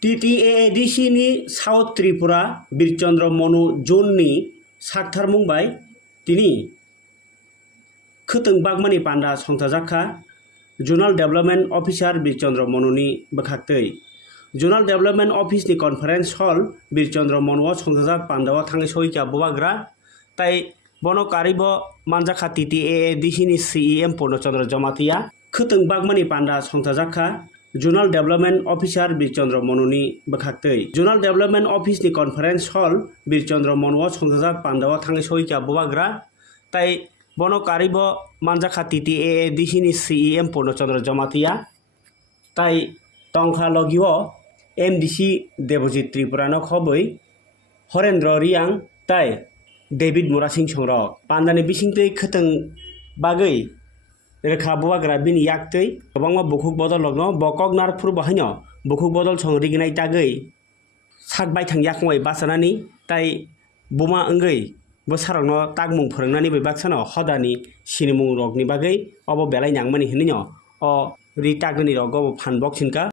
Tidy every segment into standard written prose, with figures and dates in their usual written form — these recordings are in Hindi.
TTAADC ni South Tripura Birchandra Monu Zone ni Sakthar Mumbai tini Khuteng Bagmani Panda Songthajaka Zonal Development Officer Birchandra Monu ni bakhaktei Zonal Development Office ni Conference Hall Birchandra Monu Songthajak Pandawa thangai soika bobagra tai bono karibo manjaka TTAADC ni CEM Purnochandra Jamatia Khuteng Bagmani Panda Songthajaka Zonal Development Officer Birchandra Monu ni bakhaktei Zonal Development Office ni Conference Hall Birchandra Monu Songthajak Pandawa thangai soika bobagra tai bono karibo manjaka TTAADC ni CEM Purnochandra Jamatia tai tongkha logio MDC Devojit Tripura no khoboi Horendra Riang tai David Murasing Songrok Pandani bisingtei khuteng bagai rekha bobagra bini yaktei gobangma bukhuk bodol logno bokognar phur bahino bukhuk bodol songrignai tagei sakbai thang yakmoi basanani tai buma angai bosarokno tagmung phorngnani bai baksano hodani sinimung rokni bagai obo belai nangmani hinino o ri tagni rogo phanbok sinka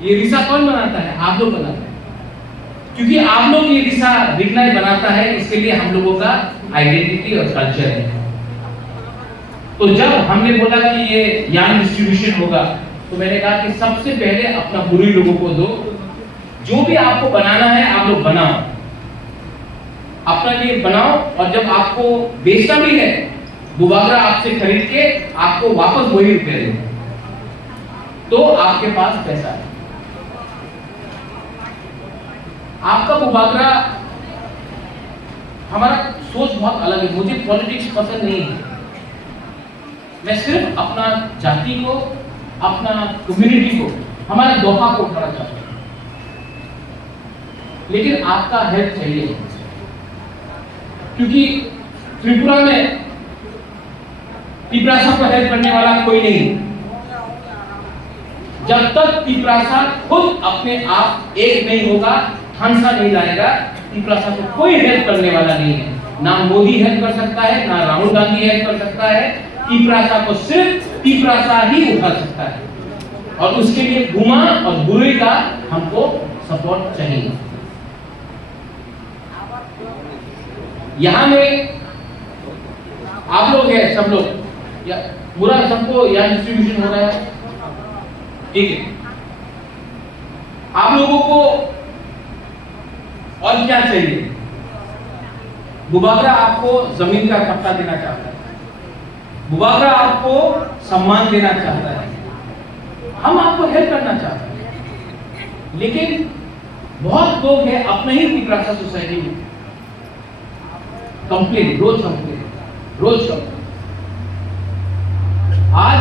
ये रिसा कौन बनाता है? आप लोग बनाते हैं, क्योंकि आप लोग ये रिसा रिकग्नाइज बनाता है। इसके लिए हम लोगों का आइडेंटिटी और कल्चर है। तो जब हमने बोला कि ये यान डिस्ट्रीब्यूशन होगा तो मैंने कहा कि सबसे पहले अपना बुरी लोगों को दो, जो भी आपको बनाना है आप लोग बनाओ, अपना लिए बनाओ, और जब आपको बेचना भी है बुबागरा आपसे खरीद के आपको वापस वही रुपए दो, तो आपके पास पैसा है। आपका बुबागरा हमारा सोच बहुत अलग है। मुझे पॉलिटिक्स पसंद नहीं है। मैं सिर्फ अपना जाति को, अपना कम्युनिटी को, हमारे दोहा को उठाना चाहता हूं, लेकिन आपका हेल्प चाहिए, क्योंकि त्रिपुरा में तिपरासा को हेल्प करने वाला कोई नहीं। जब तक तिपरासा खुद अपने आप एक नहीं होगा, हंसा नहीं लाएगा, तिपरासा को कोई हेल्प करने वाला नहीं है। ना मोदी हेल्प कर सकता है, ना राहुल गांधी हेल्प कर सकता है। तिपरासा को सिर्फ तिपरासा ही उठा सकता है, और उसके लिए गुमा और बुरे का हमको सपोर्ट चाहिए। यहां में आप लोग हैं, सब लोग पूरा सबको यहाँ डिस्ट्रीब्यूशन हो रहा है, ठीक है। आप लोगों को और क्या चाहिए? बुबागरा आपको जमीन का पट्टा देना चाहता है, बुबागरा आपको सम्मान देना चाहता है, हम आपको हेल्प करना चाहते हैं, लेकिन बहुत लोग हैं अपने ही तिपरासा सोसाइटी में कंप्लेन, रोज कंप्लेन। आज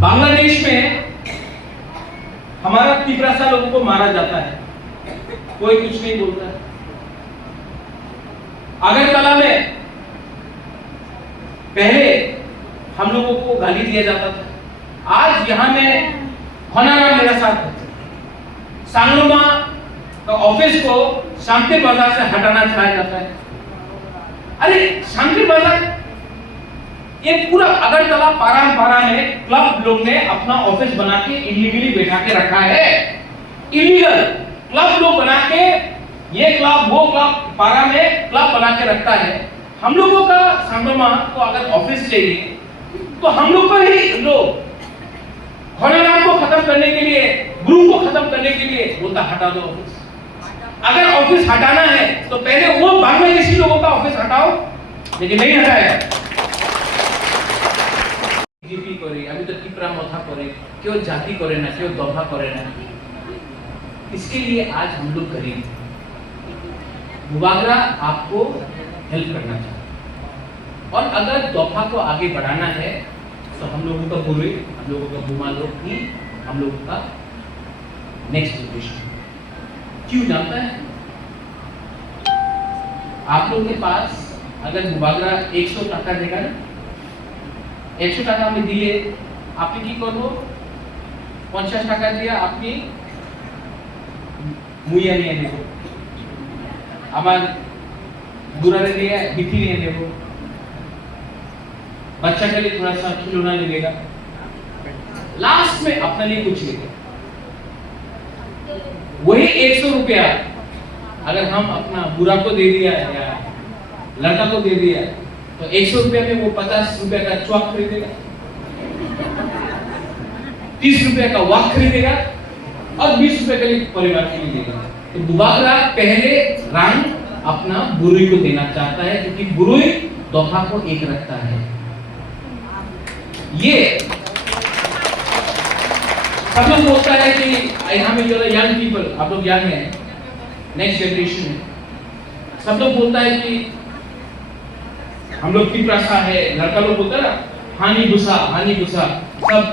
बांग्लादेश में हमारा तिपरासा लोगों को मारा जाता है, कोई कुछ नहीं बोलता है। अगरतला में पहले हम लोगों को गाली दिया जाता था, आज यहां में होनाराम मेरा साथ है। सांगलोमा का ऑफिस को शांति बाजार से हटाना चाहा जाता है। अरे शांति बाजार, ये पूरा अगरतला पारा में क्लब लोग ने अपना ऑफिस बना के इलीगली बैठा के रखा है। इलीगल क्लब लोग बना के, ये क्लब वो क्लब पारा में क्लब बना के रखता है। हम लोगों का सांगलोमा को अगर ऑफिस चाहिए तो हम लोग को ही लोग होनाराम को खत्म करने के लिए, गुरु को खत्म करने के लिए बोलता हटा दो ऑफिस। अगर ऑफिस हटाना है तो पहले वो बांग्लादेशी लोगों का ऑफिस हटाओ, लेकिन नहीं हटाया। बीजेपी करे अभी तो टिपरा मथा करे, क्यों जाति करे ना, क्यों दोहा करे ना। इसके लिए आज हम लोग करेंगे। बुबागरा आपको हेल्प करना चाहिए, और अगर दोहा को आगे बढ़ाना है तो हम लोगों का बुरे, हम लोगों का बुमा लोग ही हम लोगों का नेक्स्ट जनरेशन। क्यों जानता है? आप लोगों के पास अगर बुबागरा 100 টাকা देगा ना, 100 টাকা আমি দিলে আপনি কি করব? 50 টাকা দিয়ে আপনি মুইয়া নিয়ে নেব, আমার दुरारे लिए बिथी नहीं देखो, बच्चा के लिए थोड़ा सा खिलौना ले लेगा, लास्ट में अपने लिए कुछ लेगा। वही 100 रुपया अगर हम अपना बुरा को दे दिया या लड़का को दे दिया तो 100 रुपया में वो 50 रुपया का चौक खरीदेगा, 30 रुपया का वाक खरीदेगा और 20 रुपया के लिए परिवार के लिए देगा। तो बुबागरा पहले रंग अपना बुरुई को देना चाहता है क्योंकि बुरुई दोहा को एक रखता है। ये सब लोग बोलता है कि यहाँ में जो यंग पीपल, आप लोग यंग हैं, नेक्स्ट जनरेशन है, सब लोग बोलता है कि हम लोग की प्रथा है, लड़का लोग बोलता है ना हानि गुस्सा सब